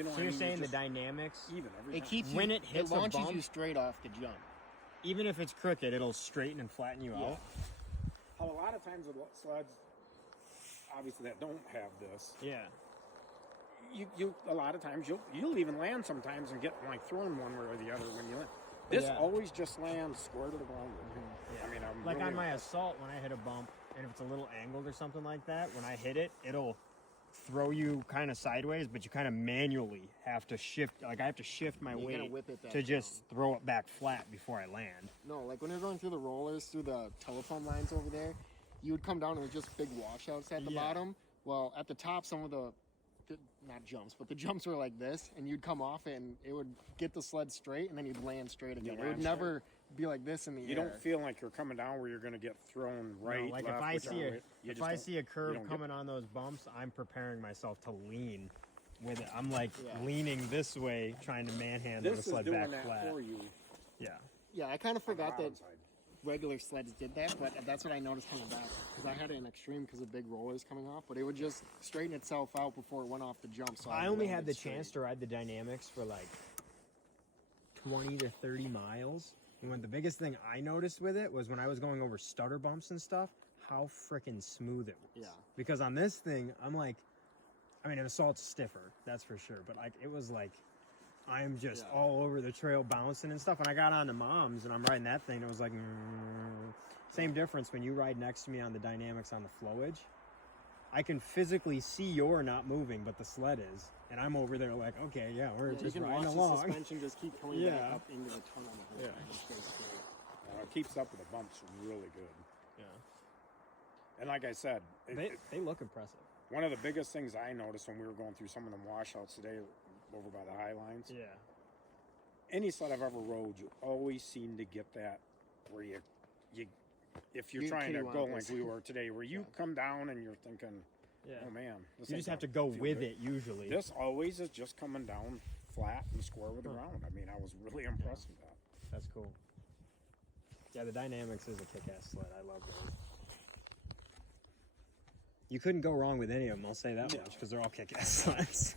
You know, so you're saying the Dynamix, even every It time. keeps when you, it hits a launches bump, you straight off the jump. even if it's crooked, it'll straighten and flatten you out. How a lot of times with sleds, obviously that don't have this, Yeah. you a lot of times you'll even land sometimes and get like thrown one way or the other when you land. This Yeah. always just lands square to the ground. Yeah. I mean, I'm like really on my impressed. Assault, when I hit a bump, and if it's a little angled or something like that, when I hit it, it'll throw you kind of sideways, but you kind of manually have to shift. Like I have to shift my You gotta weight whip it back to just throw it back flat before I land. No, like when you're going through the rollers, through the telephone lines over there, you would come down and there's just big washouts at the Yeah. bottom. Well, at the top, some of the not jumps, but the jumps were like this, and you'd come off it and it would get the sled straight, and then you'd land straight again. It would land never be like this in the air. You don't feel like you're coming down where you're going to get thrown right. No, like left, if I whichever see way. You if just I don't- see a you curve don't get- coming on those bumps, I'm preparing myself to lean with it. I'm like Yeah. leaning this way, trying to manhandle the This is sled doing back that flat. for you. Yeah. Yeah, I kind of forgot bottom that side. regular sleds did that, but that's what I noticed coming back. Because I had it in extreme because of big rollers coming off, but it would just straighten itself out before it went off the jump. So I only had landed the straight. chance to ride the Dynamix for like 20 to 30 miles. And when the biggest thing I noticed with it was when I was going over stutter bumps and stuff, how freaking smooth it was. Yeah. Because on this thing, I'm like, I mean, an Assault's stiffer, that's for sure. But like, it was like, I'm just Yeah. all over the trail bouncing and stuff. When I got on to Mom's and I'm riding that thing, it was like, same difference when you ride next to me on the Dynamix on the flowage. I can physically see you're not moving, but the sled is. And I'm over there like, okay, yeah, we're Yeah, just you can riding watch along. the suspension just keep coming Yeah. back up into the tunnel the whole Yeah. time. It stays straight. It keeps up with the bumps really good. Yeah. And like I said, They look impressive. one of the biggest things I noticed when we were going through some of them washouts today over by the High Lines, Yeah. any sled I've ever rode, you always seem to get that where you if you're You trying to continue go on like this. we were today, where you come down and you're thinking, Yeah. oh man, this You ain't just have to gonna go feel with good. it usually. This always is just coming down flat and square with the ground. I mean, I was really impressed with that. That's cool. Yeah, the Dynamix is a kick-ass sled. I love those. You couldn't go wrong with any of them, I'll say that much, because they're all kick-ass sleds.